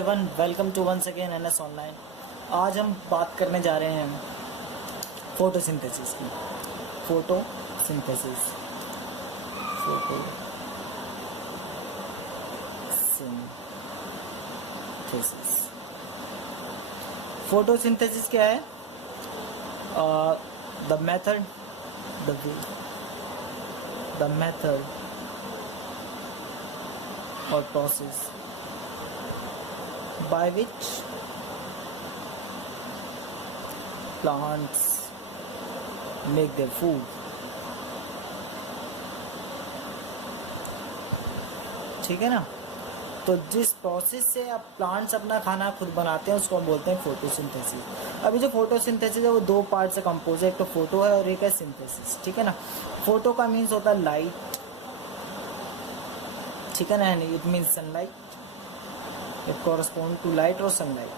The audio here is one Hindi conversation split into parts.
Everyone, welcome to once again NS online. आज हम बात करने जा रहे हैं फोटोसिंथेसिस की। फोटोसिंथेसिस फोटोसिंथेसिस क्या है? The method or process by which plants make their food। ठीक है ना? तो जिस प्रोसेस से अब प्लांट्स अपना खाना खुद बनाते हैं उसको हम बोलते हैं फोटोसिंथेसिस। अभी जो फोटोसिंथेसिस है वो दो पार्ट से कंपोज है, एक तो फोटो है और एक है सिंथेसिस। ठीक है ना? फोटो का मीन्स होता है लाइट, ठीक है ना? It means sunlight, it correspond to light और सनलाइट।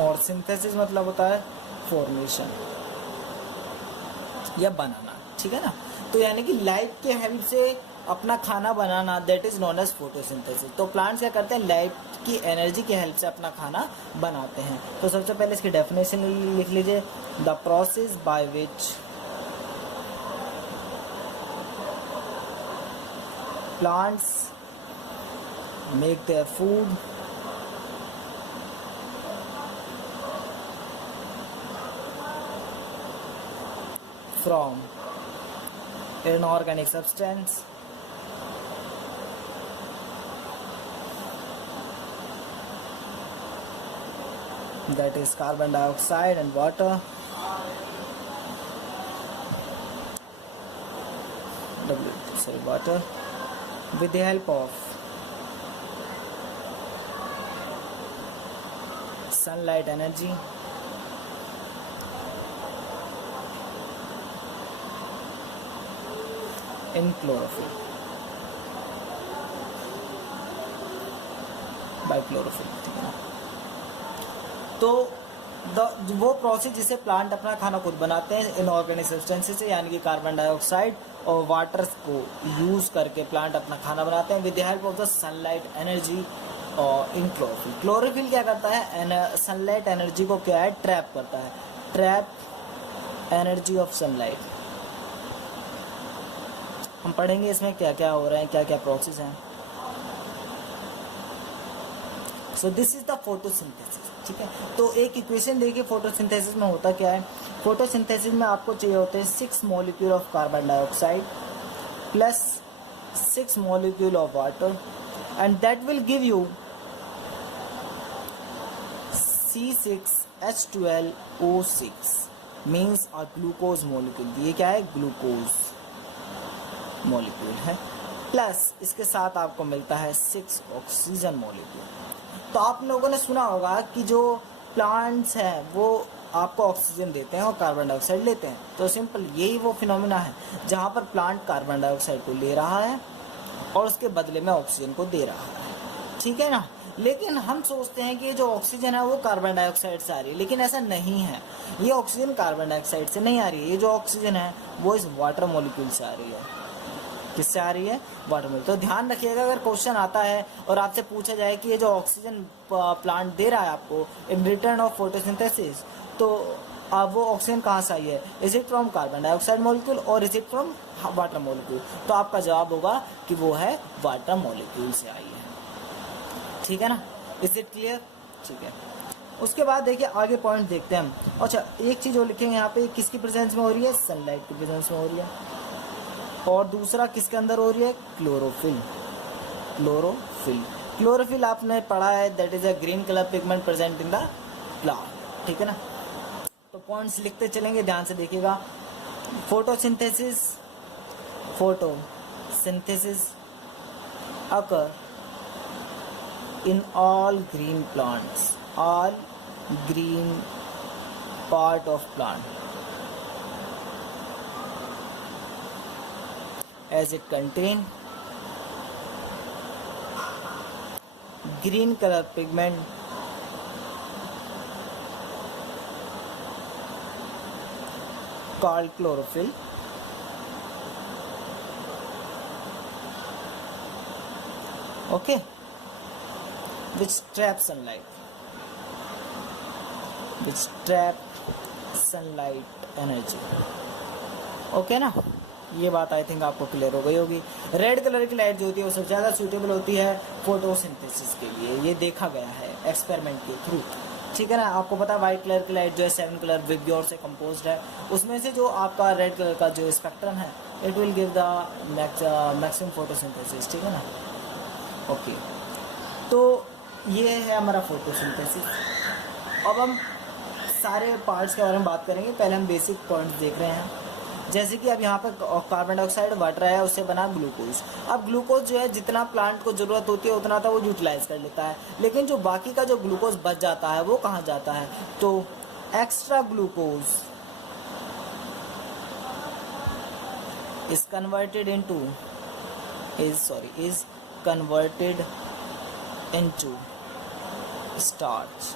और सिंथेसिस मतलब होता है फॉर्मेशन या बनाना। ठीक है ना? तो यानी कि लाइट के हेल्प से अपना खाना बनाना, that is known as photosynthesis. तो प्लांट्स क्या करते हैं? लाइट की एनर्जी की हेल्प से अपना खाना बनाते हैं। तो सबसे पहले इसकी डेफिनेशन लिख लीजिए, the process by which plants make their food from inorganic substance that is carbon dioxide and water, water with the help of sunlight energy in chlorophyll, by chlorophyll। ठीक है ना? तो वो प्रोसेस जिसे प्लांट अपना खाना खुद बनाते हैं इनऑर्गेनिक सब्सटेंसेस से, यानी कि कार्बन डाइऑक्साइड और वाटर को यूज करके प्लांट अपना खाना बनाते हैं with the help of the sunlight energy और इन क्लोरोफिल। क्लोरोफिल क्या करता है? सनलाइट एनर्जी को क्या है? ट्रैप करता है। Trap energy of sunlight. हम पढ़ेंगे इसमें क्या क्या हो रहा है, क्या क्या प्रोसेस हैं। So this is the photosynthesis. ठीक है? तो एक इक्वेशन देखिए, फोटोसिंथेसिस में होता क्या है? फोटोसिंथेसिस में आपको चाहिए होते हैं 6 molecule of carbon dioxide plus 6 molecule of water and that will give you C6H12O6 means a glucose molecule. ये क्या है? ग्लूकोज मॉलिक्यूल है। प्लस इसके साथ आपको मिलता है 6 ऑक्सीजन मॉलिक्यूल। तो आप लोगों ने सुना होगा कि जो प्लांट्स हैं वो आपको ऑक्सीजन देते हैं और कार्बन डाइऑक्साइड लेते हैं। तो सिंपल यही वो फिनोमिना है जहाँ पर प्लांट कार्बन डाइऑक्साइड को ले रहा है और उसके बदले में ऑक्सीजन को दे रहा है। ठीक है ना? लेकिन हम सोचते हैं कि ये जो ऑक्सीजन है वो कार्बन डाइऑक्साइड से आ रही है, लेकिन ऐसा नहीं है। ये ऑक्सीजन कार्बन डाइऑक्साइड से नहीं आ रही है। ये जो ऑक्सीजन है वो इस वाटर मॉलिक्यूल से आ रही है। किससे आ रही है? Water molecule. तो ध्यान रखिएगा, अगर क्वेश्चन आता है और आपसे पूछा जाए कि ये जो ऑक्सीजन प्लांट दे रहा है आपको इन रिटर्न ऑफ फोटोसिंथेसिस, तो अब वो ऑक्सीजन कहाँ से आई है? Is it from carbon dioxide molecule और is it from water molecule? तो आपका जवाब होगा कि वो है वाटर मॉलिक्यूल से आई है। ठीक है ना? Is it clear? ठीक है। उसके बाद देखिए आगे पॉइंट देखते हैं हम। अच्छा, एक चीज जो लिखेंगे यहाँ पे, किसकी प्रेजेंस में हो रही है? सनलाइट की प्रेजेंस में हो रही है। और दूसरा किसके अंदर हो रही है? क्लोरोफिल। क्लोरोफिल आपने पढ़ा है, that is a green colour pigment present in the plant. ठीक है ना? तो पॉइंट्स लिखते चलेंगे, ध्यान से देखिएगा। Photosynthesis occur in all green plants, all green part of plant, as it contain green color pigment called chlorophyll. Okay, which trap sunlight, which trap sunlight energy. Okay ना, ये बात आई थिंक आपको क्लियर हो गई होगी। रेड कलर की लाइट जो होती है वो सबसे ज़्यादा सूटेबल होती है फोटोसिंथेसिस के लिए, ये देखा गया है एक्सपेरिमेंट के थ्रू, ठीक है ना। आपको पता है वाइट कलर की लाइट जो है 7 कलर विग्योर से कंपोज्ड है, उसमें से जो आपका रेड कलर का जो स्पेक्ट्रम है it will give the maximum photosynthesis, ठीक है ना। ओके, तो ये है हमारा फोटोसिंथेसिस। अब हम सारे पार्ट्स के बारे में बात करेंगे। पहले हम बेसिक पॉइंट्स देख रहे हैं, जैसे कि अब यहाँ पर कार्बन डाइऑक्साइड वाटर है, उससे बना ग्लूकोज। अब ग्लूकोज जो है जितना प्लांट को ज़रूरत होती है उतना तो वो यूटिलाइज कर लेता है, लेकिन जो बाकी का जो ग्लूकोज बच जाता है वो कहाँ जाता है, तो extra glucose is converted into starch,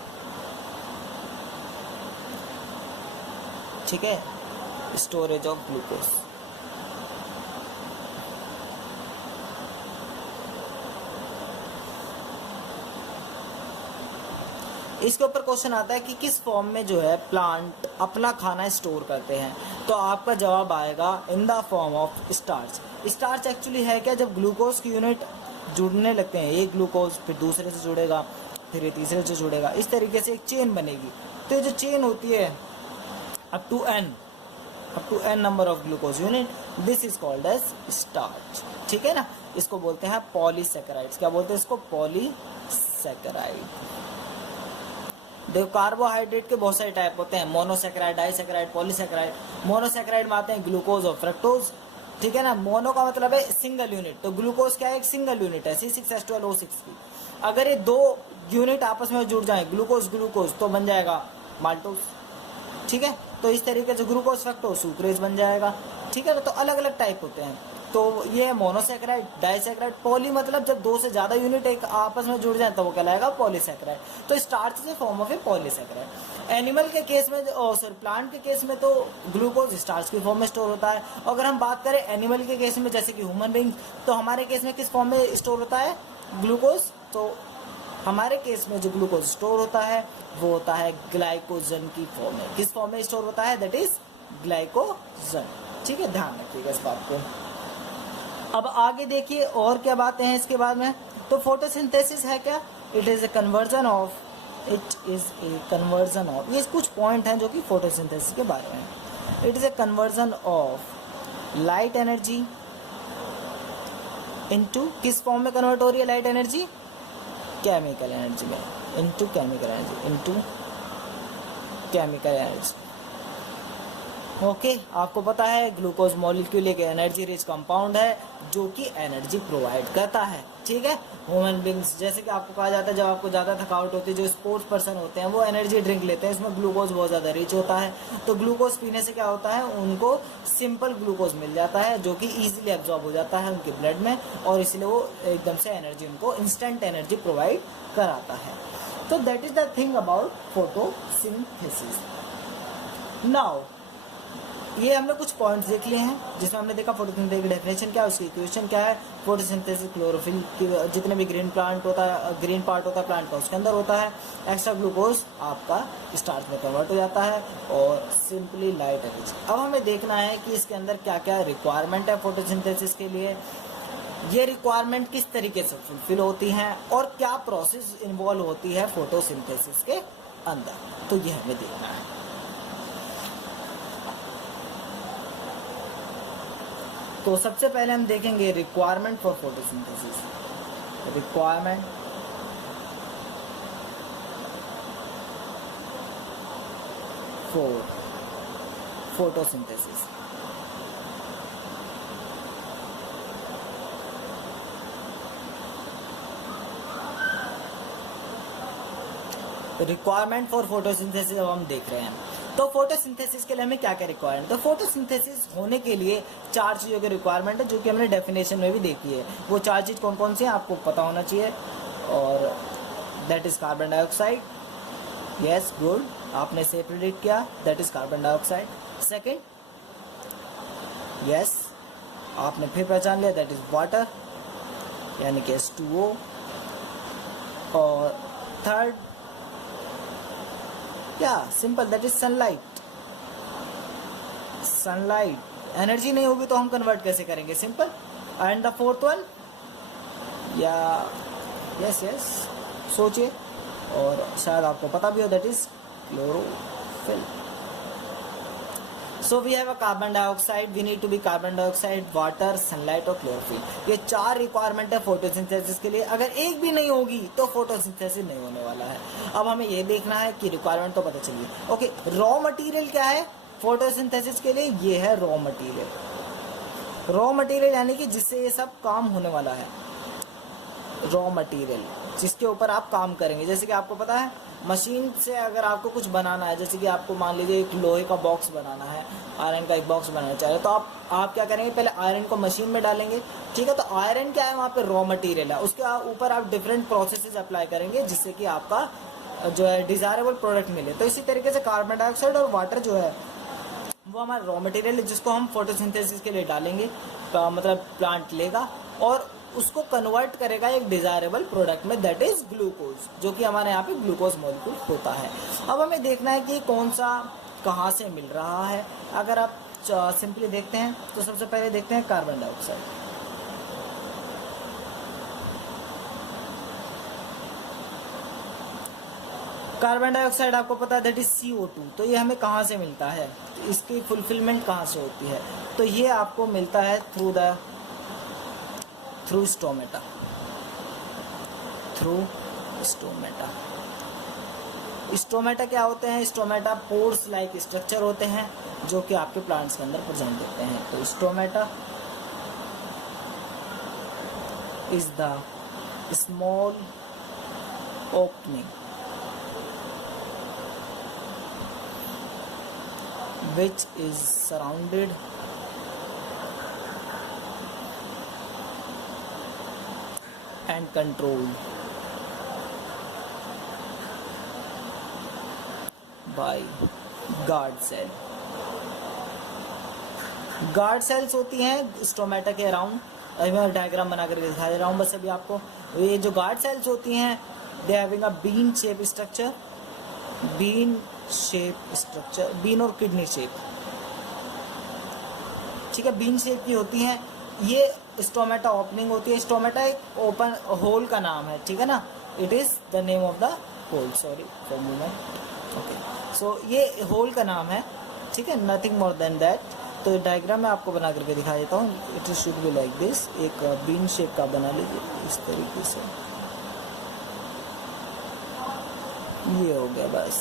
ठीक है, स्टोरेज ऑफ ग्लूकोज। इसके ऊपर क्वेश्चन आता है कि किस फॉर्म में जो है प्लांट अपना खाना स्टोर करते हैं, तो आपका जवाब आएगा in the form of starch. Starch actually है क्या, जब ग्लूकोज की यूनिट जुड़ने लगते हैं, एक ग्लूकोज फिर दूसरे से जुड़ेगा, फिर ये तीसरे से जुड़ेगा, इस तरीके से एक चेन बनेगी। तो ये जो चेन होती है up to n number of glucose unit, this is called as starch, ठीक है ना। इसको बोलते हैं पॉलीसैकेराइड्स। क्या बोलते हैं इसको, पॉलीसैकेराइड। देखो कार्बोहाइड्रेट के बहुत सारे टाइप होते हैं, मोनोसैकेराइड, डाइसैकेराइड, पॉलीसैकेराइड। मोनोसैकेराइड में आते हैं ग्लूकोज और फ्रक्टोज, ठीक है ना। मोनो का मतलब है सिंगल यूनिट, तो ग्लूकोज क्या है, एक सिंगल यूनिट है C6H12O6 की। अगर ये दो यूनिट आपस में जुड़ जाए ग्लूकोज तो बन जाएगा माल्टोज, ठीक है। तो इस तरीके से ग्लूकोज फ्रक्टोज सुक्रेज बन जाएगा, ठीक है ना। तो अलग अलग टाइप होते हैं, तो ये मोनोसैकेराइड, डाइसैकेराइड। पॉली मतलब जब दो से ज्यादा यूनिट एक आपस में जुड़ जाए तो वो कहलाएगा पॉलीसैकेराइड। तो starch is a form of A polysaccharide. Animal के केस में, सॉरी प्लांट के केस में तो ग्लूकोज स्टार्च की फॉर्म में स्टोर होता है। अगर हम बात करें एनिमल के केस में, जैसे कि ह्यूमन बींग, तो हमारे केस में किस फॉर्म में स्टोर होता है ग्लूकोज, तो हमारे केस में जो ग्लूकोज स्टोर होता है वो होता है ग्लाइकोजन की फॉर्म में। किस फॉर्म में स्टोर होता है, दैट इज ग्लाइकोजन, ठीक है, ध्यान रखिएगा इस बात को। अब आगे देखिए और क्या बातें हैं इसके बाद में। तो फोटोसिंथेसिस है क्या, it is a conversion of, ये कुछ पॉइंट हैं जो कि फोटोसिंथेसिस के बारे में। It is a conversion of light energy into, किस फॉर्म में कन्वर्ट हो रही है लाइट एनर्जी, केमिकल एनर्जी में, इनटू केमिकल एनर्जी। ओके, आपको पता है ग्लूकोज मॉलिक्यूल एक एनर्जी रिच कंपाउंड है जो कि एनर्जी प्रोवाइड करता है, ठीक है। ह्यूमन बींग्स, जैसे कि आपको कहा जाता है जब आपको ज़्यादा थकावट होती है, जो स्पोर्ट्स पर्सन होते हैं वो एनर्जी ड्रिंक लेते हैं, इसमें ग्लूकोज बहुत ज़्यादा रिच होता है। तो ग्लूकोज पीने से क्या होता है, उनको सिंपल ग्लूकोज मिल जाता है जो कि ईजिली एब्जॉर्ब हो जाता है उनके ब्लड में, और इसलिए वो एकदम से एनर्जी, उनको इंस्टेंट एनर्जी प्रोवाइड कराता है। तो that is the thing about photosynthesis. Now ये हमने कुछ पॉइंट्स देख लिए हैं जिसमें हमने देखा फोटोसिंथेसिस की डेफिनेशन क्या है, उसकी इक्वेशन क्या है। फोटोसिंथेसिस क्लोरोफिल की, जितने भी ग्रीन पार्ट होता है प्लांट का उसके अंदर होता है। एक्स्ट्रा ग्लूकोज आपका स्टार्च में कन्वर्ट हो जाता है और सिंपली लाइट एनर्जी। अब हमें देखना है कि इसके अंदर क्या क्या रिक्वायरमेंट है फोटोसिंथेसिस के लिए, ये रिक्वायरमेंट किस तरीके से फुलफिल होती हैं और क्या प्रोसेस इन्वॉल्व होती है फोटोसिंथेसिस के अंदर, तो ये हमें देखना है। तो सबसे पहले हम देखेंगे requirement for photosynthesis. Requirement for photosynthesis. Requirement for photosynthesis अब हम देख रहे हैं। तो फोटोसिंथेसिस के लिए हमें क्या क्या रिक्वायरमेंट, तो फोटोसिंथेसिस होने के लिए 4 चीज़ों की रिक्वायरमेंट है जो कि हमने डेफिनेशन में भी देखी है। वो 4 चीज़ कौन कौन सी हैं आपको पता होना चाहिए, और that is carbon dioxide. Yes good, आपने से प्रेडिक्ट किया, that is carbon dioxide. Second, yes आपने फिर पहचान लिया, दैट इज वाटर यानी कि H2O। और थर्ड क्या simple, that is sunlight. Sunlight energy नहीं होगी तो हम कन्वर्ट कैसे करेंगे, simple. And the fourth one, या यस यस सोचिए और शायद आपको पता भी हो, that is chlorophyll. So we have a carbon dioxide, we need to be carbon dioxide, water, sunlight और क्लोरोफिल। ये 4 रिक्वायरमेंट है फोटोसिंथेसिस के लिए। अगर एक भी नहीं होगी तो फोटोसिंथेसिस नहीं होने वाला है। अब हमें ये देखना है कि रिक्वायरमेंट तो पता चलिए। ओके, रॉ मटेरियल क्या है फोटोसिंथेसिस के लिए, ये है रॉ मटेरियल। रॉ मटेरियल यानी कि जिससे ये सब काम होने वाला है। रॉ मटेरियल जिसके ऊपर आप काम करेंगे। जैसे कि आपको पता है मशीन से अगर आपको कुछ बनाना है, जैसे कि आपको मान लीजिए एक लोहे का बॉक्स बनाना है, आयरन का एक बॉक्स बनाना चाहिए, तो आप क्या करेंगे, पहले आयरन को मशीन में डालेंगे, ठीक है। तो आयरन क्या है, वहाँ पे रॉ मटेरियल है, उसके ऊपर आप डिफरेंट प्रोसेसेस अप्लाई करेंगे जिससे कि आपका जो है डिजायरेबल प्रोडक्ट मिले। तो इसी तरीके से कार्बन डाइऑक्साइड और वाटर जो है वो हमारा रॉ मटेरियल है जिसको हम फोटोसिंथेसिस के लिए डालेंगे, मतलब प्लांट लेगा और उसको कन्वर्ट करेगा एक डिजायरेबल प्रोडक्ट में, दैट इज ग्लूकोज, जो कि हमारे यहाँ पे ग्लूकोज मॉलिक्यूल होता है। अब हमें देखना है कि कौन सा कहाँ से मिल रहा है। अगर आप सिंपली देखते हैं तो सबसे पहले देखते हैं कार्बन डाइऑक्साइड। कार्बन डाइऑक्साइड आपको पता है दैट इज CO2। तो ये हमें कहाँ से मिलता है, तो इसकी फुलफिलमेंट कहाँ से होती है, तो ये आपको मिलता है through stomata. Through stomata. Stomata क्या होते हैं, स्टोमेटा पोर्स लाइक स्ट्रक्चर होते हैं जो कि आपके प्लांट्स के अंदर प्रेजेंट होते हैं। तो stomata is the small opening which is surrounded and controlled by guard cell। Guard cells होती हैं स्टोमेटा के अराउंड। अभी मैं डायग्राम बना करके दिखा दे रहा हूँ बस अभी आपको। ये जो गार्ड सेल्स होती हैं they having a bean shape structure, bean shape structure, bean और किडनी शेप, ठीक है, बीन शेप की होती हैं। ये स्टोमेटा ओपनिंग होती है। स्टोमेटा एक ओपन होल का नाम है, ठीक है ना, it is the name of the hole, sorry for movement. Okay, so ये होल का नाम है, ठीक है, नथिंग मोर देन दैट। तो डायग्राम मैं आपको बना करके दिखा देता हूँ। It should be like this, एक बीन शेप का बना लीजिए इस तरीके से, ये हो गया बस।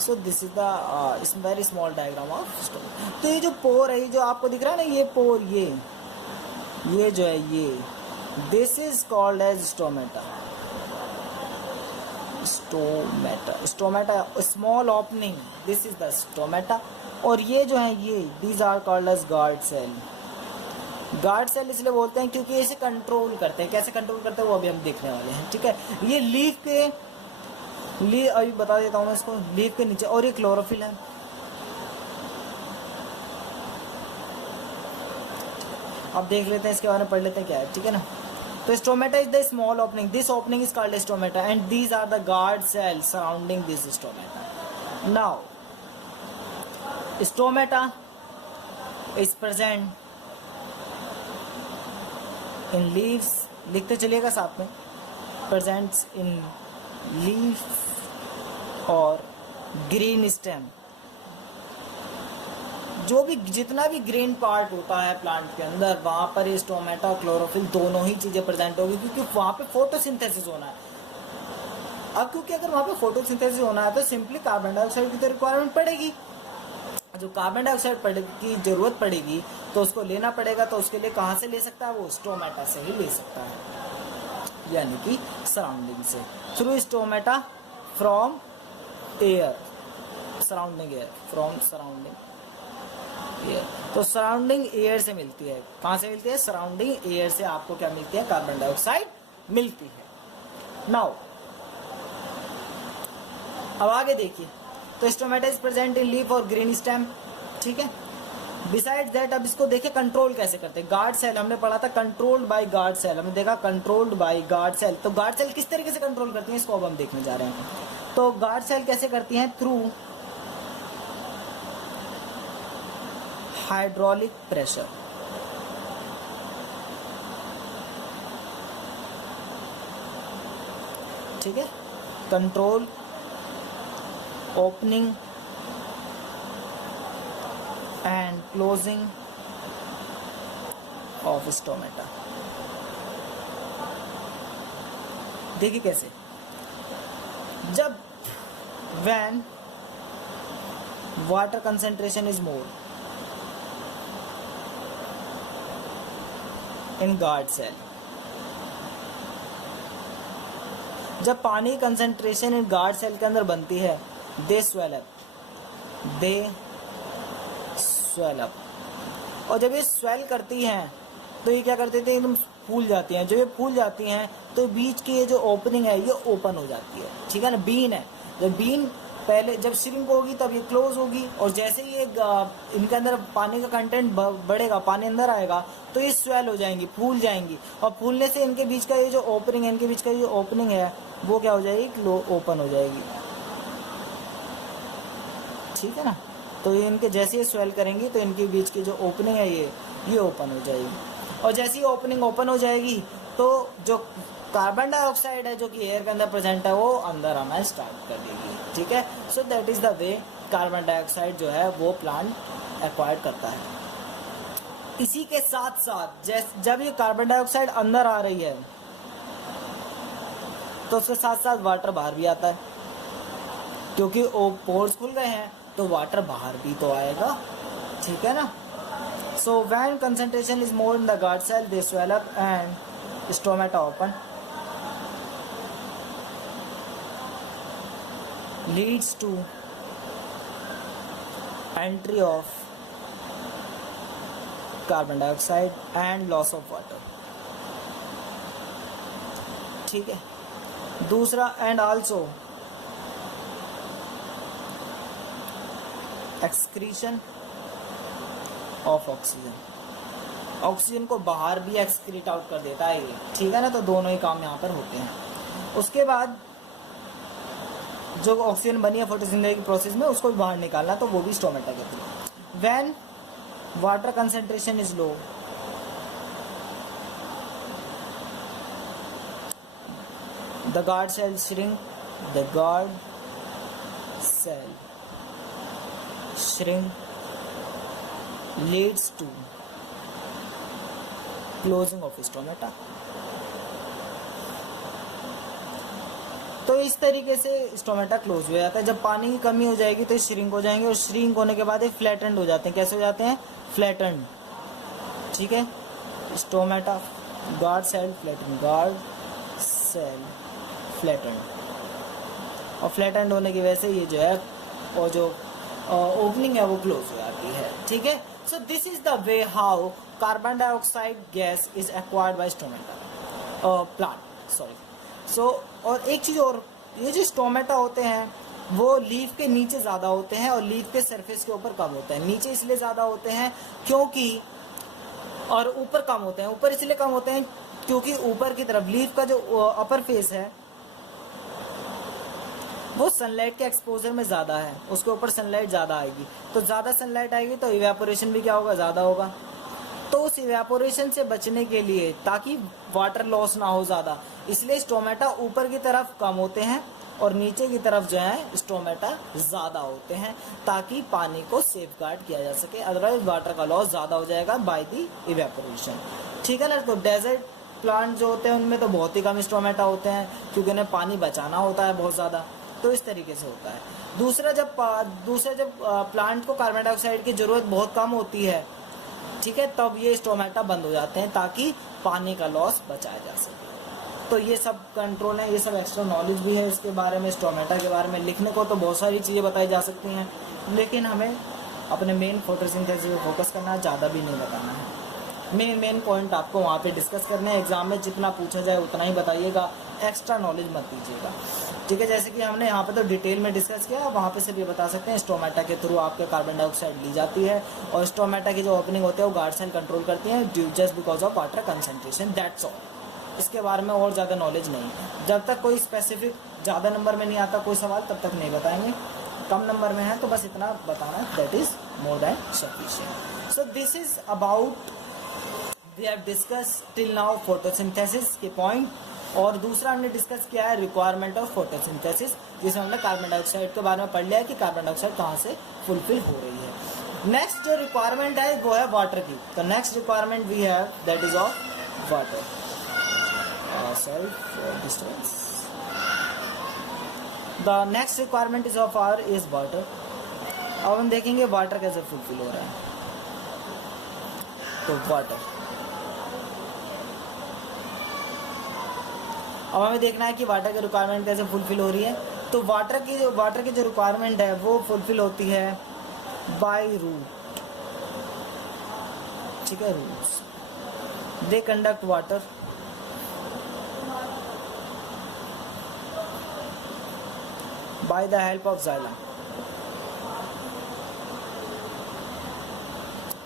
सो this is the very small diagram of stomata. तो ये जो पोर है, जो आपको दिख रहा है ना, ये पोर, ये जो है ये, this is called as stomata. Stomata, stomata small opening, this is the stomata. और ये जो है ये, these are called as guard cell. Guard cell इसलिए बोलते हैं क्योंकि इसे कंट्रोल करते हैं। कैसे कंट्रोल करते हैं वो अभी हम देखने वाले हैं, ठीक है। ये लीफ के अभी बता देता हूँ मैं इसको, लीफ के नीचे, और ये क्लोरोफिल है। अब देख लेते हैं इसके बारे में, पढ़ लेते हैं क्या है, ठीक है ना। तो stomata is the small opening, this opening is called stomata and these are the guard cell surrounding this stomata. Now stomata is present in leaves, लिखते चलिएगा साथ में, प्रेजेंट्स इन लीफ और ग्रीन स्टेम। जो भी जितना भी ग्रीन पार्ट होता है प्लांट के अंदर, वहां पर ये स्टोमेटा और क्लोरोफिल दोनों ही चीजें प्रेजेंट होगी, क्योंकि वहां पे फोटोसिंथेसिस होना है। अब क्योंकि अगर वहां पे फोटोसिंथेसिस होना है तो सिंपली कार्बन डाइऑक्साइड की तो रिक्वायरमेंट पड़ेगी। जो कार्बन डाइऑक्साइड की जरूरत पड़ेगी तो उसको लेना पड़ेगा। तो उसके लिए कहाँ से ले सकता है, वो स्टोमेटा से ही ले सकता है, यानी कि सराउंडिंग से, through stomata from air, surrounding air, from surrounding air. तो सराउंडिंग एयर से मिलती है। कहाँ से मिलती है, सराउंडिंग एयर से आपको क्या मिलती है, कार्बन डाइऑक्साइड मिलती है। नाउ अब आगे देखिए, तो stomata is present in leaf और ग्रीन स्टेम, ठीक है। बिसाइड दैट, अब इसको देखे कंट्रोल कैसे करते हैं। गार्ड सेल हमने पढ़ा था, कंट्रोल्ड बाय गार्ड सेल, हमने देखा कंट्रोल्ड बाय गार्ड सेल। तो गार्ड सेल किस तरीके से कंट्रोल करती हैं, इसको अब हम देखने जा रहे हैं। तो गार्ड सेल कैसे करती हैं, थ्रू हाइड्रोलिक प्रेशर, ठीक है। Control opening and closing of stomata. देखिए कैसे, जब when water concentration is more in guard cell, जब पानी कंसेंट्रेशन इन गार्ड सेल के अंदर बनती है, दे स्वेल अप, और जब ये स्वेल करती हैं तो ये क्या करते थे, एकदम फूल जाती हैं। जब ये फूल जाती हैं तो बीच की ये जो ओपनिंग है ये ओपन हो जाती है, ठीक है ना। बीन है, जब बीन पहले जब श्रिंक होगी तब ये क्लोज होगी, और जैसे ही ये इनके अंदर पानी का कंटेंट बढ़ेगा, पानी अंदर आएगा तो ये स्वेल हो जाएंगी, फूल जाएंगी, और फूलने से इनके बीच का ये जो ओपनिंग है, इनके बीच का ये ओपनिंग है वो क्या हो जाएगी, ओपन हो जाएगी, ठीक है ना। तो ये इनके जैसे ही स्वेल करेंगी तो इनके बीच की जो ओपनिंग है ये ओपन हो जाएगी, और जैसे ही ओपनिंग ओपन हो जाएगी तो जो कार्बन डाइऑक्साइड है जो कि एयर के अंदर प्रेजेंट है वो अंदर आना स्टार्ट कर देगी, ठीक है। So that is the way carbon dioxide जो है वो प्लांट एक्वायर करता है। इसी के साथ साथ जब ये कार्बन डाइऑक्साइड अंदर आ रही है तो उसके साथ साथ वाटर बाहर भी आता है, क्योंकि पोर्स खुल गए हैं तो वाटर बाहर भी तो आएगा, ठीक है ना। So when concentration is more in the guard cell, they swell up and stomata open, leads to entry of carbon dioxide and loss of water, ठीक है। दूसरा, and also excretion of oxygen, oxygen को बाहर भी एक्सक्रीट आउट कर देता है ये, ठीक है ना। तो दोनों ही काम यहाँ पर होते हैं। उसके बाद जो ऑक्सीजन बनी है फोटोसिंथेसिस की प्रोसेस में उसको भी बाहर निकालना, तो वो भी स्टोमेटा के through. When water concentration is low, the guard cell shrink, the guard cell shrink leads to closing of stomata। तो इस तरीके से स्टोमेटा क्लोज हो जाता है। जब पानी की कमी हो जाएगी तो श्रिंक हो जाएंगे, और श्रिंक होने के बाद ये फ्लैटेंड हो जाते हैं। कैसे हो जाते हैं, फ्लैटेंड, ठीक है। Stomata, guard cell flattened, guard cell flattened, और फ्लैटेंड होने की वजह से ये जो है और जो ओपनिंग है वो क्लोज हो जाती है, ठीक है। So this is the way how carbon dioxide gas is acquired by stomata plant, sorry. So और एक चीज और, ये जो स्टोमेटा होते हैं वो लीफ के नीचे ज़्यादा होते हैं और लीफ के सरफेस के ऊपर कम होते हैं। नीचे इसलिए ज़्यादा होते हैं क्योंकि, और ऊपर कम होते हैं, ऊपर इसलिए कम होते हैं क्योंकि ऊपर की तरफ लीफ का जो अपर फेस है वो सनलाइट के एक्सपोजर में ज़्यादा है, उसके ऊपर सनलाइट ज़्यादा आएगी, तो ज़्यादा सनलाइट आएगी तो इवेपोरेशन भी क्या होगा, ज़्यादा होगा। तो उस इवेपोरेशन से बचने के लिए, ताकि वाटर लॉस ना हो ज़्यादा, इसलिए स्टोमेटा ऊपर की तरफ कम होते हैं और नीचे की तरफ जो है स्टोमेटा ज़्यादा होते हैं, ताकि पानी को सेफ गार्ड किया जा सके। अदरवाइज वाटर का लॉस ज़्यादा हो जाएगा बाय दी इवेपोरेशन, ठीक है ना। तो डेजर्ट प्लांट जो होते हैं उनमें तो बहुत ही कम स्टोमेटा होते हैं क्योंकि उन्हें पानी बचाना होता है बहुत ज़्यादा, तो इस तरीके से होता है। दूसरा जब प्लांट को कार्बन डाइऑक्साइड की ज़रूरत बहुत कम होती है, ठीक है, तब ये स्टोमेटा बंद हो जाते हैं ताकि पानी का लॉस बचाया जा सके। तो ये सब कंट्रोल है, ये सब एक्स्ट्रा नॉलेज भी है इसके बारे में। स्टोमेटा के बारे में लिखने को तो बहुत सारी चीज़ें बताई जा सकती हैं, लेकिन हमें अपने मेन फोटोसिंथेसिस पे फोकस करना है, ज़्यादा भी नहीं बताना है। मेन पॉइंट आपको वहाँ पे डिस्कस करने हैं। एग्जाम में जितना पूछा जाए उतना ही बताइएगा, एक्स्ट्रा नॉलेज मत दीजिएगा, ठीक है। जैसे कि हमने यहाँ पे तो डिटेल में डिस्कस किया, वहाँ पे सिर्फ ये बता सकते हैं स्टोमेटा के थ्रू आपके कार्बन डाइऑक्साइड ली जाती है, और स्टोमेटा की जो ओपनिंग होती है वो गार्ड सेल कंट्रोल करती है just because of water concentration, that's all. इसके बारे में और ज़्यादा नॉलेज नहीं है। जब तक कोई स्पेसिफिक ज़्यादा नंबर में नहीं आता कोई सवाल, तब तक नहीं बताएंगे। कम नंबर में है तो बस इतना बताना, that is more than sufficient. So this is about we have discuss till now photosynthesis के पॉइंट, और दूसरा हमने डिस्कस किया है रिक्वायरमेंट ऑफ फोटोसिंथेसिस, जिसमें हमने कार्बन डाइऑक्साइड के बारे में पढ़ लिया है कि कार्बन डाइऑक्साइड कहाँ से फुलफिल हो रही है। नेक्स्ट जो रिक्वायरमेंट है वो है वाटर की। तो next requirement we have that is of water. Sorry for disturbance. The next requirement is of our is water. अब हम देखेंगे वाटर कैसे फुलफिल हो रहा है। तो वाटर, अब हमें देखना है कि वाटर की रिक्वायरमेंट कैसे फुलफिल हो रही है। तो वाटर की जो रिक्वायरमेंट है वो फुलफिल होती है बाय रूट, ठीक है। Roots they conduct water by the help of xylem.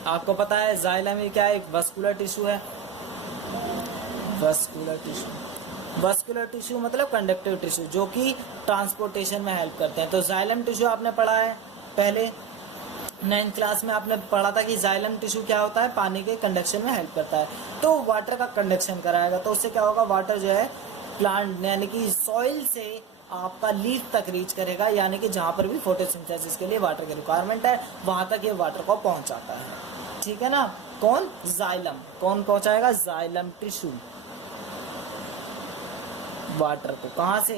आपको पता है जाइलम ये क्या है, एक वस्कुलर टिश्यू है। वस्कुलर टिश्यू मतलब कंडक्टिव टिश्यू जो कि ट्रांसपोर्टेशन में हेल्प करते हैं। तो जाइलम टिश्यू आपने पढ़ा है पहले 9th क्लास में, आपने पढ़ा था कि जाइलम टिश्यू क्या होता है, पानी के कंडक्शन में हेल्प करता है। तो वाटर का कंडक्शन कराएगा, तो उससे क्या होगा, वाटर जो है प्लांट यानी कि सॉइल से आपका लीफ तक रीच करेगा, यानी कि जहाँ पर भी फोटोसिंथेसिस के लिए वाटर की रिक्वायरमेंट है वहाँ तक ये वाटर को पहुँचाता है, ठीक है ना। कौन, जाइलम। कौन पहुँचाएगा, जाइलम टिश्यू वाटर को। कहाँ से,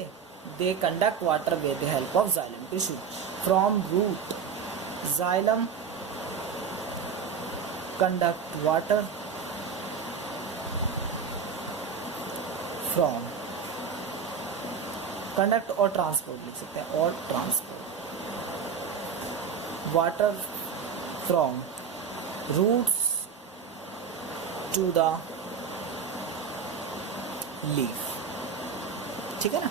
they conduct water with the help of xylem tissue from root. Xylem conduct water from, conduct और ट्रांसपोर्ट लिख सकते हैं, और transport water from roots to the leaf, ठीक है ना।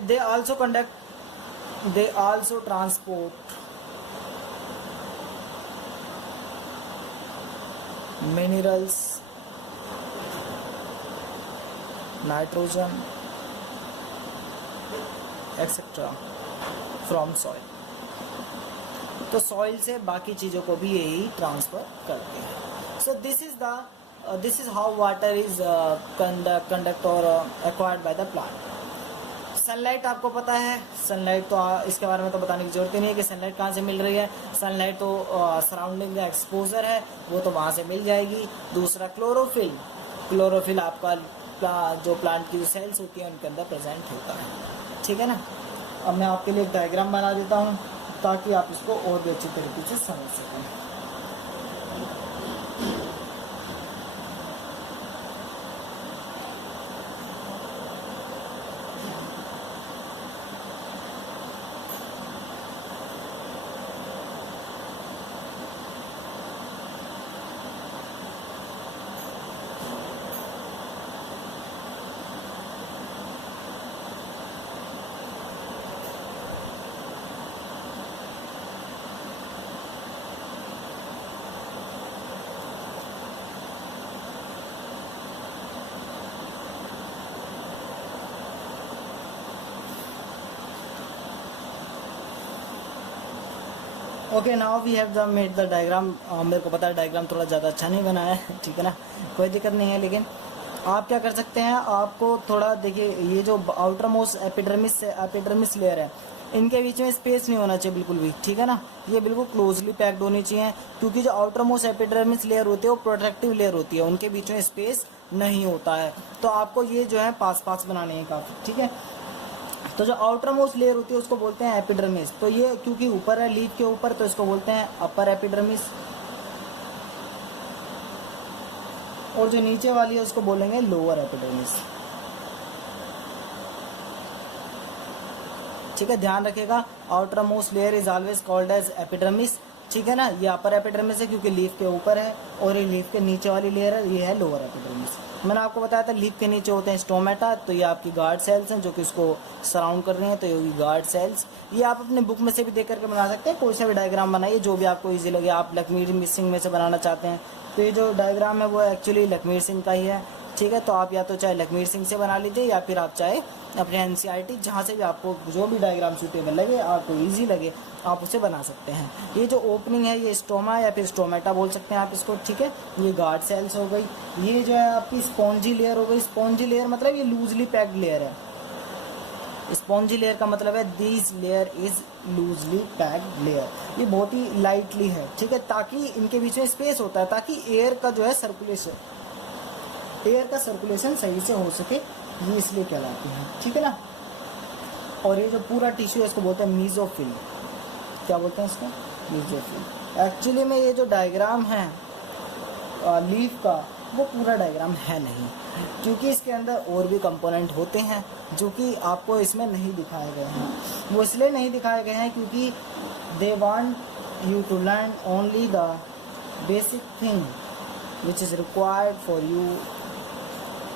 They also conduct, they also transport minerals, nitrogen etcetera from soil. तो सॉइल से बाकी चीज़ों को भी यही ट्रांसफर करते हैं। So this is how water is conduct और acquired by the plant. Sunlight आपको पता है, सनलाइट तो इसके बारे में तो बताने की जरूरत ही नहीं है कि सनलाइट कहाँ से मिल रही है। सनलाइट तो सराउंडिंग द एक्सपोजर है, वो तो वहाँ से मिल जाएगी। दूसरा क्लोरोफिल, क्लोरोफिल आपका जो प्लांट की जो सेल्स होती हैं उनके अंदर प्रेजेंट होता है, ठीक है ना। अब मैं आपके लिए एक डायग्राम बना देता हूँ ताकि आप इसको और भी अच्छी तरीके से समझ सकें। Okay, now we have the made the diagram. मेरे को पता है डायग्राम थोड़ा ज़्यादा अच्छा नहीं बनाया है, ठीक है ना, कोई दिक्कत नहीं है। लेकिन आप क्या कर सकते हैं, आपको थोड़ा देखिए, ये जो आउटर मोस्ट एपिडर्मिस लेयर है, इनके बीच में स्पेस नहीं होना चाहिए बिल्कुल भी, ठीक है ना। ये बिल्कुल क्लोजली पैक्ड होनी चाहिए, क्योंकि जो आउटर मोस्ट एपिडर्मिस लेयर होती है वो प्रोटेक्टिव लेयर होती है, उनके बीच में स्पेस नहीं होता है। तो आपको ये जो है पास बनाने हैं काफ़ी, ठीक है। तो जो आउटर मोस्ट लेयर होती है उसको बोलते हैं एपिडर्मिस। तो ये क्योंकि ऊपर है लीफ के ऊपर, तो इसको बोलते हैं अपर एपिडर्मिस, और जो नीचे वाली है उसको बोलेंगे लोअर एपिडर्मिस, ठीक है। ध्यान रखिएगा, outermost layer is always called as epidermis ठीक है ना। ये अपर एपिडर्मिस है क्योंकि लीफ के ऊपर है, और ये लीफ के नीचे वाली लेयर है, ये है लोअर एपिडर्मिस। मैंने आपको बताया था लीफ के नीचे होते हैं स्टोमेटा, तो ये आपकी गार्ड सेल्स हैं जो कि इसको सराउंड कर रहे हैं, तो ये होगी गार्ड सेल्स। ये आप अपने बुक में से भी देख करके बना सकते हैं, कोई सा भी डायग्राम बनाइए जो भी आपको ईजी लगे। आप लखमीर सिंह में से बनाना चाहते हैं तो ये जो डायग्राम है वो एक्चुअली लखमीर सिंह का ही है, ठीक है। तो आप या तो चाहे लखमीर सिंह से बना लीजिए, या फिर आप चाहे अपने एनसीईआरटी जहाँ से भी आपको जो भी डायग्राम सूटेबल लगे, आपको इजी लगे, आप उसे बना सकते हैं। ये जो ओपनिंग है ये स्टोमा या फिर स्टोमेटा बोल सकते हैं आप इसको, ठीक है। ये गार्ड सेल्स हो गई। ये जो है आपकी स्पॉन्जी लेयर हो गई। स्पॉन्जी लेयर मतलब ये लूजली पैक्ड लेयर है। स्पॉन्जी लेयर का मतलब है this layer is loosely packed layer. ये बहुत ही लाइटली है, ठीक है, ताकि इनके बीच में स्पेस होता है ताकि एयर का जो है सर्कुलेशन सही से हो सके, ये इसलिए कहलाती है, ठीक है ना। और ये जो पूरा टिश्यू है इसको बोलते हैं मीजोफिल। क्या बोलते हैं इसको? मीजोफिल। एक्चुअली में ये जो डायग्राम है लीफ का वो पूरा डायग्राम है नहीं, क्योंकि इसके अंदर और भी कंपोनेंट होते हैं जो कि आपको इसमें नहीं दिखाए गए हैं। वो इसलिए नहीं दिखाए गए हैं क्योंकि they want you to learn only the basic thing which is required for you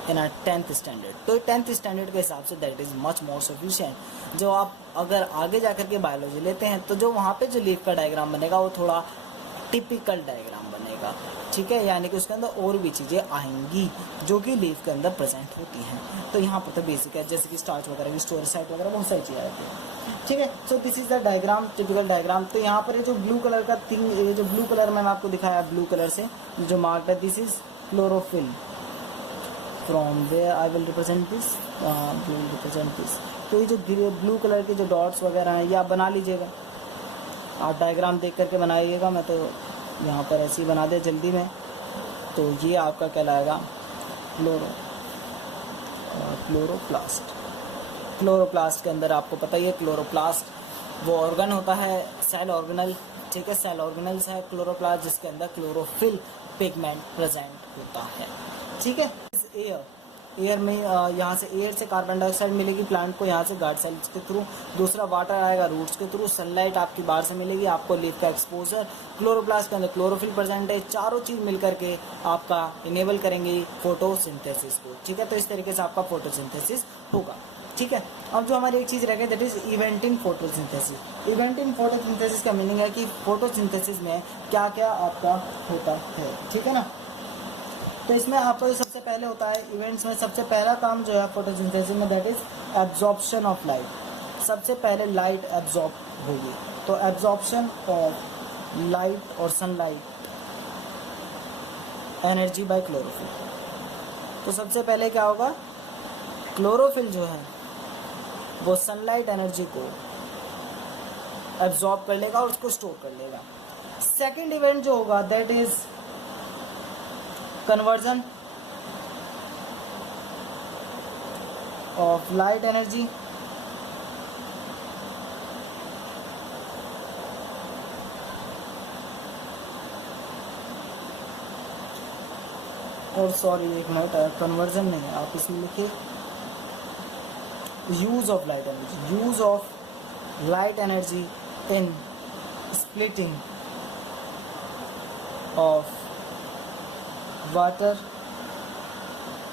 in a 10th standard. तो 10th स्टैंडर्ड के हिसाब से that is much more sufficient. जो आप अगर आगे जा कर के बायोलॉजी लेते हैं तो जो वहाँ पे जो लीफ का डायग्राम बनेगा वो थोड़ा टिपिकल डायग्राम बनेगा, ठीक है, यानी कि उसके अंदर और भी चीज़ें आएंगी जो कि लीफ के अंदर प्रेजेंट होती हैं। तो यहाँ पर तो बेसिक है, जैसे कि स्टार्च वगैरह की स्टोरेज साइट वगैरह बहुत सारी चीज़ें आती हैं, ठीक है। So this is the diagram, typical diagram. तो यहाँ पर ये जो ब्लू कलर का थिंग, ये जो ब्लू कलर मैंने आपको दिखाया ब्लू कलर से जो मार्क है, this is chlorophyll. From where I will represent this, will represent this. तो ये जो ब्लू कलर के जो डॉट्स वगैरह हैं ये आप बना लीजिएगा, आप डायग्राम देख करके बनाइएगा। मैं तो यहाँ पर ऐसे ही बना दे जल्दी में। तो ये आपका कहलाएगा क्लोरोप्लास्ट। क्लोरोप्लास्ट के अंदर आपको पता ही है क्लोरोप्लास्ट वो ऑर्गन होता है, सेल ऑर्गेनल, ठीक है, सेल ऑर्गेनल्स है क्लोरोप्लास्ट, जिसके अंदर क्लोरोफिल पिगमेंट प्रेजेंट होता है, ठीक है। एयर में यहाँ से एयर से कार्बन डाइऑक्साइड मिलेगी प्लांट को, यहाँ से गार्ड सेल्स के थ्रू। दूसरा वाटर आएगा रूट्स के थ्रू। सनलाइट आपकी बाहर से मिलेगी, आपको लीफ का एक्सपोजर। क्लोरोप्लास्ट के अंदर क्लोरोफिल प्रेजेंट है। चारों चीज़ मिलकर के आपका इनेबल करेंगे फोटोसिंथेसिस को, ठीक है। तो इस तरीके से आपका फोटोसिंथेसिस होगा, ठीक है। अब जो हमारी एक चीज़ रह गई that is event in photosynthesis. Event in photosynthesis का मीनिंग है कि फोटोसिंथेसिस में क्या क्या आपका होता है, ठीक है ना। तो इसमें आपको जो सबसे पहले होता है इवेंट्स में, सबसे पहला काम जो है फोटोसिंथेसिस में that is absorption of light. सबसे पहले लाइट एब्जॉर्ब होगी, तो एब्जॉर्प्शन ऑफ लाइट और सनलाइट एनर्जी बाय क्लोरोफिल। तो सबसे पहले क्या होगा, क्लोरोफिल जो है वो सनलाइट एनर्जी को एब्जॉर्ब कर लेगा और उसको स्टोर कर लेगा। सेकेंड इवेंट जो होगा that is conversion of light energy और सॉरी एक मिनट, कन्वर्जन नहीं है, आप इसमें लिखिए use of light energy. Use of light energy in splitting of water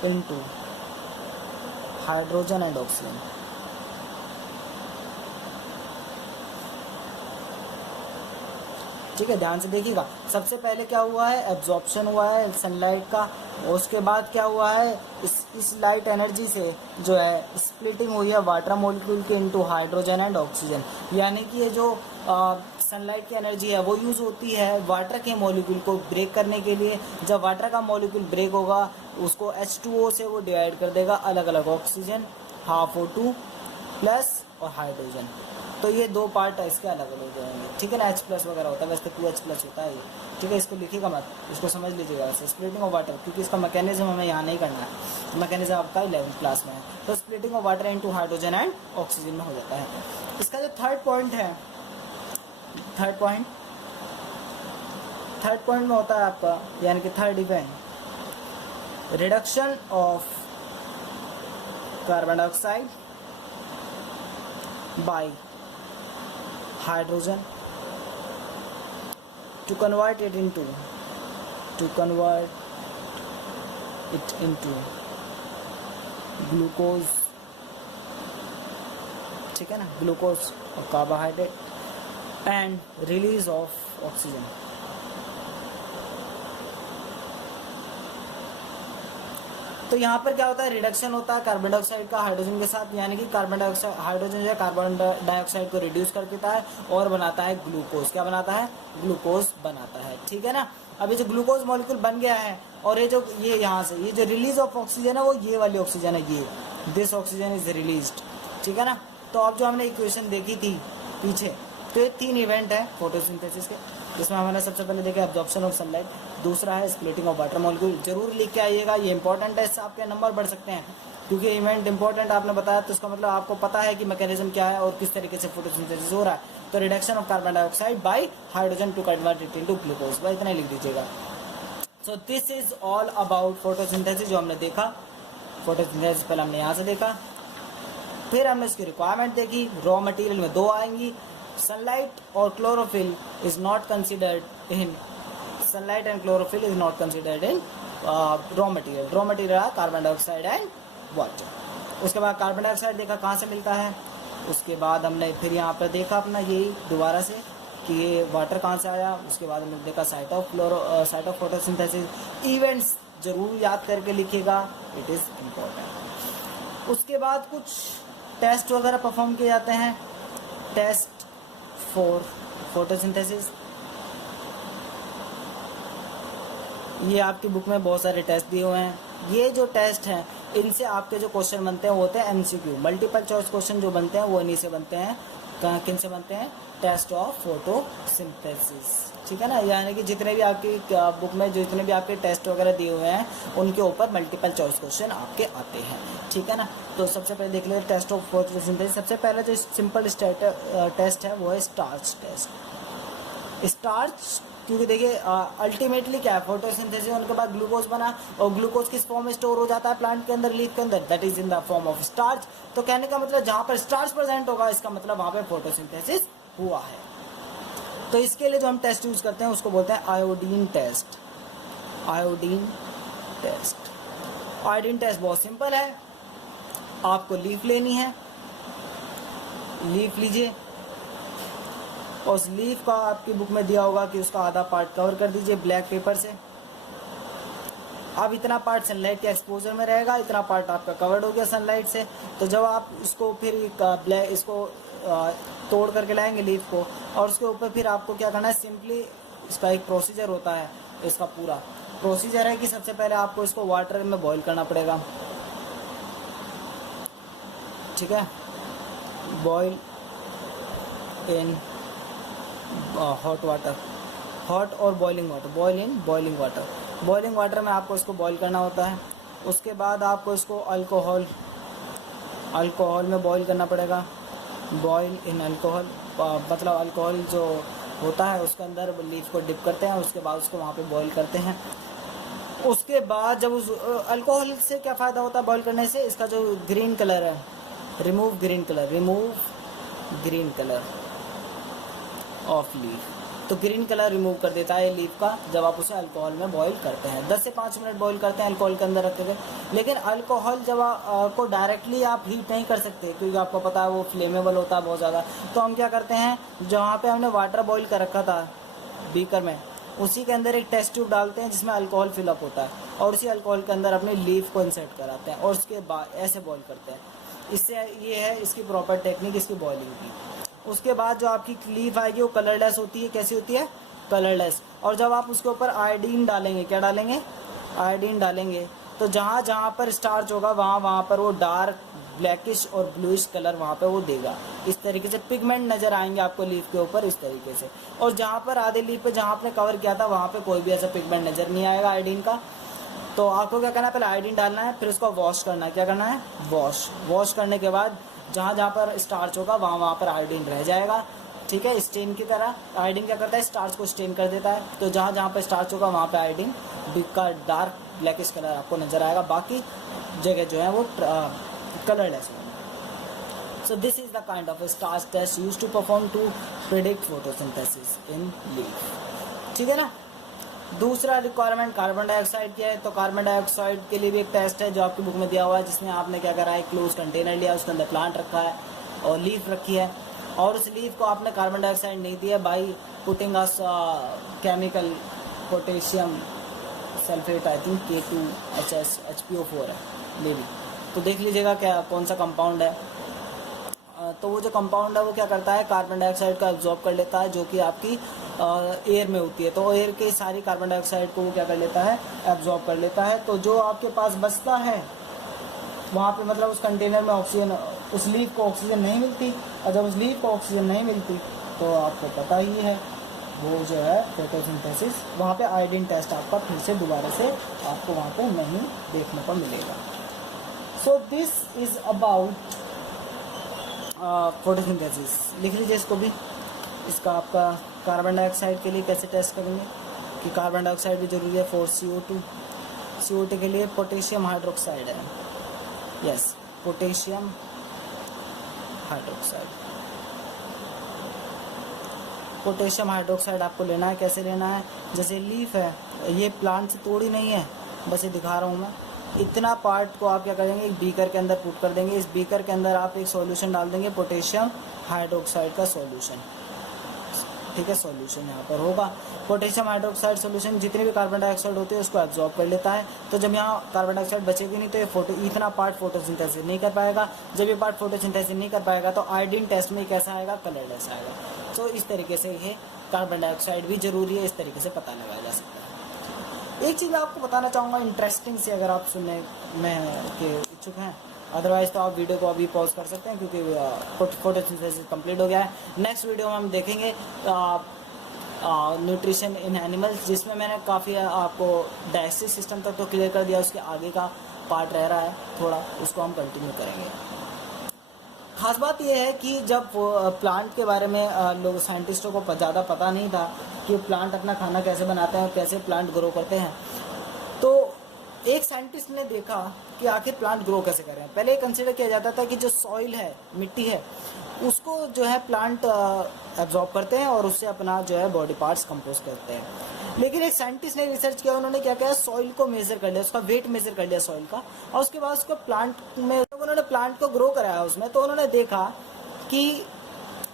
into hydrogen and oxygen। ठीक है, ध्यान से देखिएगा। सबसे पहले क्या हुआ है, एब्जॉर्प्शन हुआ है सनलाइट का, और उसके बाद क्या हुआ है, इस लाइट एनर्जी से जो है स्प्लिटिंग हुई है वाटर मॉलिक्यूल के इनटू हाइड्रोजन एंड ऑक्सीजन। यानी कि ये जो सनलाइट की एनर्जी है वो यूज़ होती है वाटर के मॉलिक्यूल को ब्रेक करने के लिए। जब वाटर का मॉलिक्यूल ब्रेक होगा उसको H2O से वो डिवाइड कर देगा अलग अलग, ऑक्सीजन हाफ O2 प्लस और हाइड्रोजन। तो ये दो पार्ट इसके अलग अलग हो जाएंगे, ठीक है ना। H+ वगैरह होता है, वैसे तो 2H+ होता है ये, ठीक है। इसको लिखिएगा मत, इसको समझ लीजिएगा वैसे। स्प्लिटिंग ऑफ वाटर, क्योंकि इसका मैकेनिज्म हमें यहाँ नहीं करना है, मैकेनिज्म आपका 11th क्लास में है। तो splitting of water into hydrogen and oxygen में हो जाता है। इसका जो थर्ड पॉइंट है, थर्ड पॉइंट में होता है आपका, यानी कि third event, reduction of carbon dioxide by hydrogen to convert it into glucose, ठीक है ना, ग्लूकोज और carbohydrate and release of oxygen. तो यहाँ पर क्या होता है, रिडक्शन होता है कार्बन डाइऑक्साइड का हाइड्रोजन के साथ, यानी कि कार्बन डाइऑक्साइड, हाइड्रोजन जो है कार्बन डाइऑक्साइड को रिड्यूस कर देता है और बनाता है ग्लूकोज। क्या बनाता है, ग्लूकोज बनाता है, ठीक है ना। अब ये जो ग्लूकोज मॉलिक्यूल बन गया है और ये यहाँ से ये जो रिलीज ऑफ ऑक्सीजन है वो ये वाली ऑक्सीजन है, ये दिस ऑक्सीजन इज रिलीज्ड, ठीक है ना। तो अब जो हमने इक्वेशन देखी थी पीछे, तो ये 3 इवेंट है फोटोसिंथेसिस के, जिसमें हमने सबसे पहले देखा एब्जॉर्प्शन ऑफ सनलाइट, दूसरा है स्प्लिटिंग ऑफ वाटर मॉलिक्यूल। जरूर लिख के आइएगा, ये इंपॉर्टेंट है, इससे आपके नंबर बढ़ सकते हैं, क्योंकि इवेंट इंपॉर्टेंट आपने बताया तो इसका मतलब आपको पता है कि मैकेनिज्म क्या है और किस तरीके से फोटोसिंथेसिस हो रहा है। तो reduction of carbon dioxide by hydrogen to convert it into glucose, बस इतना लिख दीजिएगा। So this is all about photosynthesis जो हमने देखा। फोटोसिंथेसिस पहले हमने यहाँ से देखा, फिर हमने इसकी रिक्वायरमेंट देखी। रॉ मटेरियल में 2 आएंगी, सनलाइट और chlorophyll is not considered in, sunlight and chlorophyll is not considered in raw material. Raw material carbon dioxide and water. उसके बाद कार्बन डाइऑक्साइड देखा कहाँ से मिलता है, उसके बाद हमने फिर यहाँ पर देखा अपना यही दोबारा से कि ये वाटर कहाँ से आया। उसके बाद हमने देखा साइट ऑफ फोटोसिंथेसिस। इवेंट्स जरूर याद करके लिखिएगा, इट इज़ इम्पोर्टेंट। उसके बाद कुछ टेस्ट वगैरह परफॉर्म किए जाते हैं, टेस्ट फॉर फोटोसिंथेसिस। ये आपकी बुक में बहुत सारे टेस्ट दिए हुए हैं। ये जो टेस्ट हैं इनसे आपके जो क्वेश्चन बनते हैं वो होते हैं एमसीक्यू, मल्टीपल चॉइस क्वेश्चन जो बनते हैं वो इन्हीं से बनते हैं। किन से बनते हैं, टेस्ट ऑफ फोटोसिंथेसिस, ठीक है ना। यानी कि जितने भी आपकी बुक में जितने भी आपके टेस्ट वगैरह दिए हुए हैं उनके ऊपर मल्टीपल चॉइस क्वेश्चन आपके आते हैं, ठीक है ना। तो सबसे पहले देख लेते टेस्ट ऑफ फोटोसिंथेसिस। सबसे पहले जो सिंपल टेस्ट है वो है स्टार्च टेस्ट। स्टार्च क्योंकि देखिए अल्टीमेटली क्या है, फोटोसिंथेसिस होने के बाद ग्लूकोज बना और ग्लूकोज किस फॉर्म में स्टोर हो जाता है प्लांट के अंदर, लीफ के अंदर, that is in the form of starch. तो कहने का मतलब जहाँ पर स्टार्च प्रेजेंट होगा इसका मतलब वहाँ पे फोटोसिंथेसिस हुआ है। तो इसके लिए जो हम टेस्ट यूज करते हैं उसको बोलते हैं iodine test. Iodine test, iodine test बहुत सिंपल है। आपको लीफ लेनी है, लीफ लीजिए और उस लीफ का आपकी बुक में दिया होगा कि उसका आधा पार्ट कवर कर दीजिए ब्लैक पेपर से। अब इतना पार्ट सनलाइट के एक्सपोजर में रहेगा, इतना पार्ट आपका कवर्ड हो गया सनलाइट से। तो जब आप इसको फिर इसको तोड़ करके लाएंगे लीफ को, और उसके ऊपर फिर आपको क्या करना है, सिंपली इसका एक प्रोसीजर होता है। इसका पूरा प्रोसीजर है कि सबसे पहले आपको इसको वाटर में बॉईल करना पड़ेगा, ठीक है, boil in hot water, hot और boiling water, boil in boiling water. Boiling water में आपको इसको बॉईल करना होता है। उसके बाद आपको इसको अल्कोहल में बॉईल करना पड़ेगा, बॉईल इन अल्कोहल, मतलब अल्कोहल जो होता है उसके अंदर लीफ को डिप करते हैं, उसके बाद उसको वहाँ पे बॉईल करते हैं। उसके बाद जब उस अल्कोहल से क्या फ़ायदा होता है बॉईल करने से, इसका जो ग्रीन कलर है, remove green colour of leaf, तो ग्रीन कलर रिमूव कर देता है लीफ का जब आप उसे अल्कोहल में बॉईल करते हैं। 10 से 5 मिनट बॉईल करते हैं अल्कोहल के अंदर रखते हुए। लेकिन अल्कोहल जब को डायरेक्टली आप हीट नहीं कर सकते, क्योंकि आपको पता है वो फ्लेमेबल होता है बहुत ज़्यादा। तो हम क्या करते हैं, जहाँ पे हमने वाटर बॉईल कर रखा था बीकर में, उसी के अंदर एक टेस्ट ट्यूब डालते हैं जिसमें अल्कोहल फिलअप होता है, और उसी अल्कोहल के अंदर अपनी लीफ को इंसर्ट कराते हैं और उसके बाद ऐसे बॉईल करते हैं। इससे ये है इसकी प्रॉपर टेक्निक इसकी बॉइलिंग की। उसके बाद जो आपकी लीफ आएगी वो कलरलेस होती है। कैसी होती है, कलरलेस। और जब आप उसके ऊपर आयोडीन डालेंगे, क्या डालेंगे, आयोडीन डालेंगे, तो जहाँ जहाँ पर स्टार्च होगा वहाँ पर वो डार्क ब्लैकिश और ब्लूइश कलर वहाँ पे वो देगा। इस तरीके से पिगमेंट नज़र आएंगे आपको लीफ के ऊपर इस तरीके से। और जहाँ पर आधे लीफ पे जहाँ आपने कवर किया था वहाँ पे कोई भी ऐसा पिगमेंट नज़र नहीं आएगा आयोडीन का। तो आपको क्या करना है, पहले आयोडीन डालना है, फिर उसको वॉश करना है। क्या करना है, वॉश करने के बाद जहाँ जहाँ पर स्टार्च होगा वहाँ पर आयोडीन रह जाएगा, ठीक है। स्टेन की तरह आयोडीन क्या करता है, स्टार्च को स्टेन कर देता है। तो जहाँ जहाँ पर स्टार्च होगा वहाँ पर आयोडीन का डार्क ब्लैकिश कलर आपको नज़र आएगा, बाकी जगह जो है वो कलरलेस है। So this is the kind of a starch test used to perform to predict photosynthesis in leaf. ठीक है ना। दूसरा रिक्वायरमेंट कार्बन डाइऑक्साइड की है, तो कार्बन डाइऑक्साइड के लिए भी एक टेस्ट है जो आपकी बुक में दिया हुआ है, जिसमें आपने क्या करा है, क्लोज कंटेनर लिया, उसके अंदर प्लांट रखा है और लीफ रखी है, और उस लीफ को आपने कार्बन डाइऑक्साइड नहीं दिया by putting us chemical potassium sulphate, I think K2HSHPO4 है मे बी। तो देख लीजिएगा क्या कौन सा कंपाउंड है। तो वो जो कंपाउंड है वो क्या करता है, कार्बन डाइऑक्साइड को एब्जॉर्ब कर लेता है, जो कि आपकी एयर में होती है। तो एयर के सारी कार्बन डाइऑक्साइड को वो क्या कर लेता है, एब्जॉर्ब कर लेता है। तो जो आपके पास बचता है वहाँ पे मतलब उस कंटेनर में ऑक्सीजन, उस लीफ को ऑक्सीजन नहीं मिलती, और जब उस लीफ को ऑक्सीजन नहीं मिलती तो आपको पता ही है वो जो है फोटोसिंथेसिस, वहाँ पे आयोडीन टेस्ट आपका फिर से दोबारा से आपको वहाँ पे नहीं देखने को मिलेगा। सो दिस इज अबाउट फोटोसिंथेसिस। लिख लीजिए इसको भी। इसका आपका कार्बन डाइऑक्साइड के लिए कैसे टेस्ट करेंगे कि कार्बन डाइऑक्साइड भी ज़रूरी है फॉर CO2 के लिए पोटेशियम हाइड्रोक्साइड है, yes potassium hydroxide. Potassium hydroxide आपको लेना है। कैसे लेना है, जैसे लीफ है, ये प्लांट से तोड़ी नहीं है, बस ये दिखा रहा हूँ मैं। इतना पार्ट को आप क्या करेंगे, एक बीकर के अंदर पुट कर देंगे। इस बीकर के अंदर आप एक सॉल्यूशन डाल देंगे, पोटेशियम हाइड्रोक्साइड का सॉल्यूशन, ठीक है। सॉल्यूशन यहाँ पर होगा पोटेशियम हाइड्रोक्साइड सॉल्यूशन। जितनी भी कार्बन डाइऑक्साइड होती है उसको एब्जॉर्ब कर लेता है। तो जब यहाँ कार्बन डाइऑक्साइड बचेगी नहीं तो ये इतना पार्ट फोटोसिंथेसिस नहीं कर पाएगा। जब ये पार्ट फोटोसिंथेसिस नहीं कर पाएगा तो आयोडीन टेस्ट में कैसा आएगा, कलरलेस आएगा। तो इस तरीके से ये कार्बन डाइऑक्साइड भी जरूरी है, इस तरीके से पता लगाया जा सकता है। एक चीज़ मैं आपको बताना चाहूँगा इंटरेस्टिंग से, अगर आप सुनने में के इच्छुक हैं, अदरवाइज तो आप वीडियो को अभी पॉज कर सकते हैं क्योंकि फोटोसिंथेसिस कंप्लीट हो गया है। नेक्स्ट वीडियो में हम देखेंगे न्यूट्रिशन इन एनिमल्स, जिसमें मैंने काफ़ी आपको डाइजेस्टिव सिस्टम तक तो क्लियर कर दिया, उसके आगे का पार्ट रह रहा है थोड़ा, उसको हम कंटिन्यू करेंगे। खास बात यह है कि जब प्लांट के बारे में लोग साइंटिस्टों को ज़्यादा पता नहीं था कि प्लांट अपना खाना कैसे बनाते हैं और कैसे प्लांट ग्रो करते हैं, तो एक साइंटिस्ट ने देखा कि आखिर प्लांट ग्रो कैसे कर रहे हैं। पहले कंसीडर किया जाता था कि जो सॉइल है, मिट्टी है, उसको जो है प्लांट एब्जॉर्ब करते हैं और उससे अपना जो है बॉडी पार्ट्स कंपोज करते हैं। लेकिन एक साइंटिस्ट ने रिसर्च किया, उन्होंने क्या किया, सॉइल को मेजर कर लिया, उसका वेट मेजर कर लिया सॉइल का, और उसके बाद उसको प्लांट में उन्होंने प्लांट को ग्रो कराया उसमें। तो उन्होंने देखा कि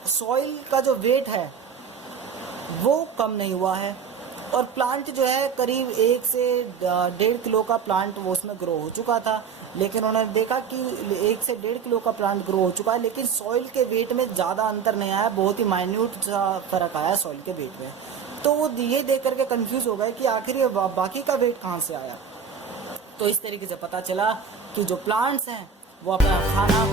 सॉइल का जो वेट है वो कम नहीं हुआ है, और प्लांट जो है करीब 1 से 1.5 किलो का प्लांट वो उसमें ग्रो हो चुका था। लेकिन उन्होंने देखा कि 1 से 1.5 किलो का प्लांट ग्रो हो चुका है, लेकिन सॉइल के वेट में ज़्यादा अंतर नहीं आया, बहुत ही माइन्यूट सा फर्क आया सॉइल के वेट में। तो वो ये देख करके कंफ्यूज हो गए कि आखिर ये बाकी का वेट कहाँ से आया। तो इस तरीके से पता चला कि जो प्लांट्स हैं वो अपना खाना